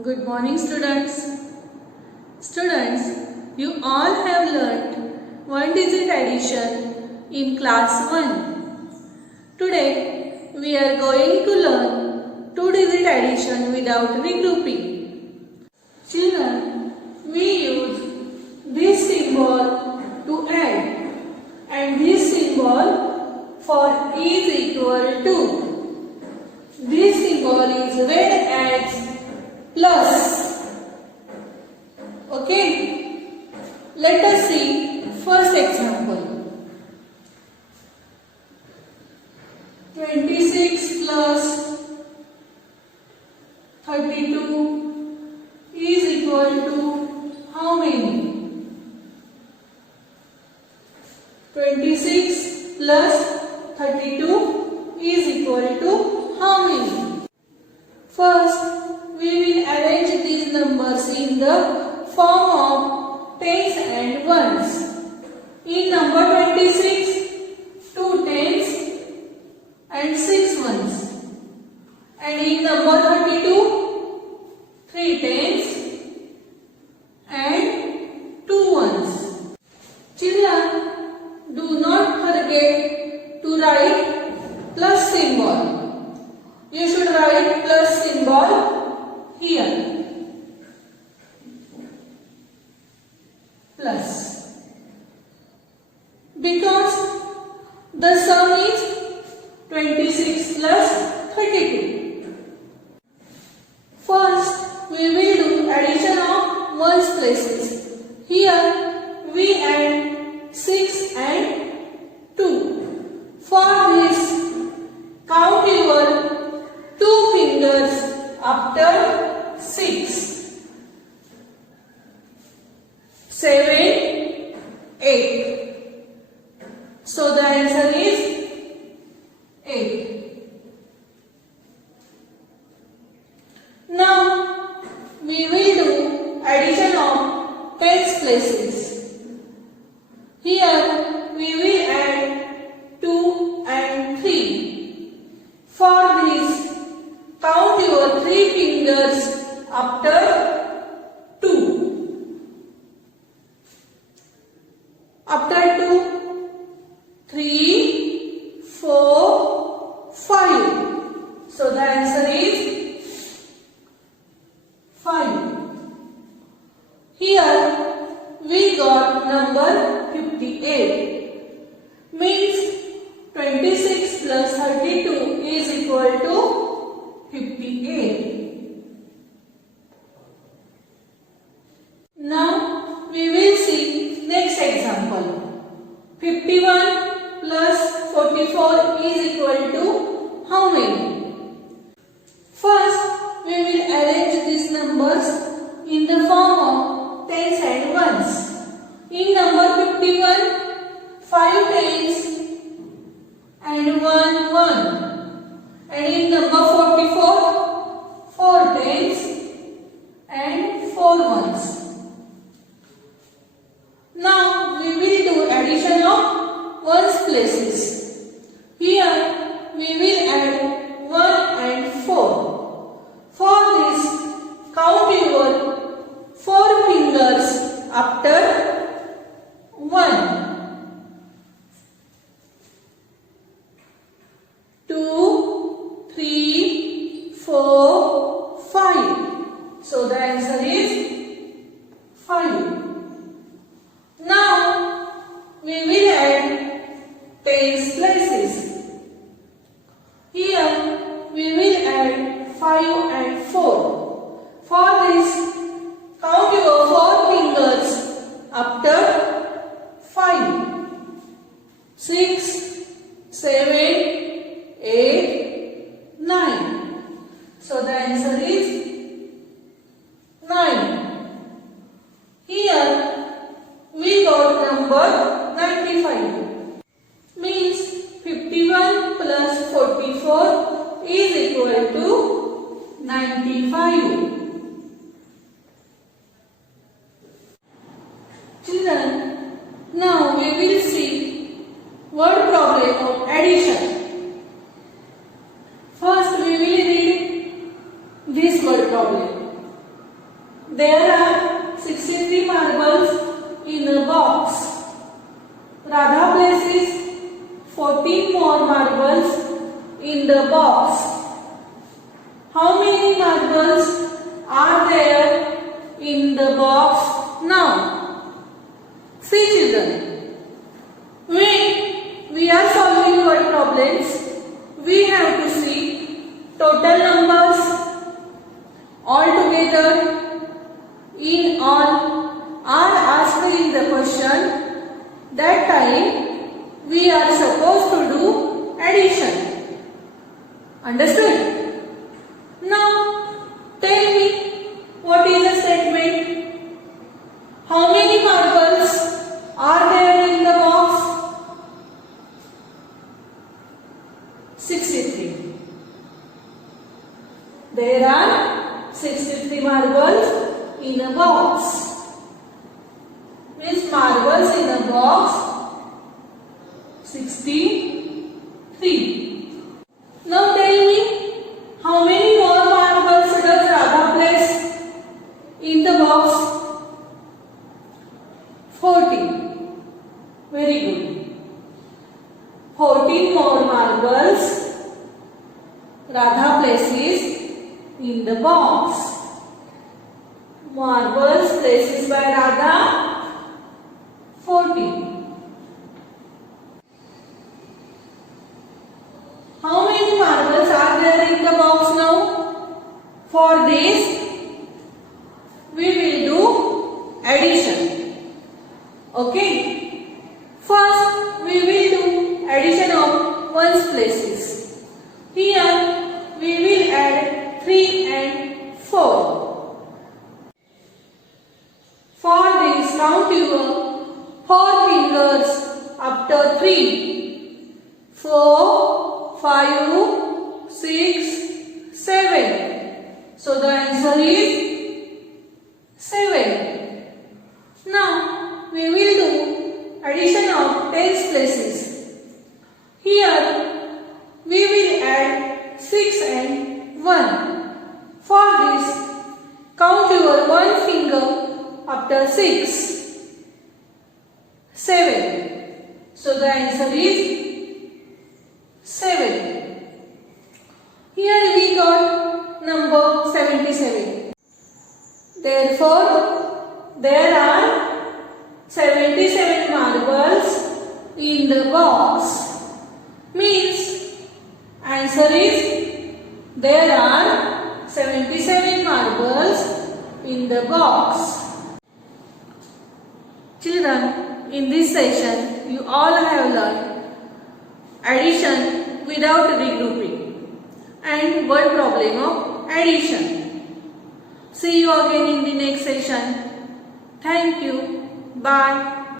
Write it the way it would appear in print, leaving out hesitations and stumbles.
Good morning, students. Students, you all have learnt one-digit addition in class 1. Today, we are going to learn two-digit addition without regrouping. Children, we use this symbol to add and this symbol for is equal to. This symbol is read as plus. Okay, let us see first example. 26 plus 32 is equal to how many? 26 plus 32 is equal to how many? First, we will arrange these numbers in the form of tens and ones. In number 26, 2 tens and 6 ones. And in number 32, 3 tens and 2 ones. Children, do not forget to write plus symbol. You should write plus symbol here. Plus. Because the sum is 26 plus 32. First, we will do addition of ones places. Here, we add 6 and 2. For this, count your 2 fingers after 6. 7, 8. So the answer is 8. Now we will do addition of tens places. Here we will add 2 and 3. For this, count your 3 fingers after 2. After 2, 3, 4, 5. So the answer is 5. Here we got number 58. Means 26 plus 32 is equal to 58. Now we will see next example. 51 plus 44 is equal to how many? First, we will arrange these numbers in the form of tens and ones. In number 51, 5 tens and 1. And in number 44, 4 tens and 4 ones. Now we will do addition of ones places. Here we will add 1 and 4. For this, count your 4 fingers after There are 63 marbles in a box. Radha places 14 more marbles in the box. How many marbles are there in the box now? See children, when we are solving word problems, we have to see total numbers altogether in all are asked in the question. That time we are supposed to do addition. Understood? Now tell me, what is the statement? How many marbles are there in the box? 63. There are 63 marbles in a box. Means marbles in a box 63. Now tell me, how many more marbles does Radha place in the box? 14. Very good. 14 more marbles Radha places in the box. Marbles places by Radha 14. How many marbles are there in the box now? For this, we will do addition. Okay. First, we will do addition of ones places. Here, we will add 3 and 4. For this, count your 4 fingers after 3. 4, 5, 6, 7. So the answer is 7. Now we will do addition of tens places. Here we will add 6 and 1. For this, count your 1 finger after 6. 7. So the answer is 7. Here we got number 77. Therefore, there are 77 marbles in the box. Means answer is there are 77 marbles in the box. Children, in this session, you all have learned addition without regrouping and word problem of addition. See you again in the next session. Thank you. Bye.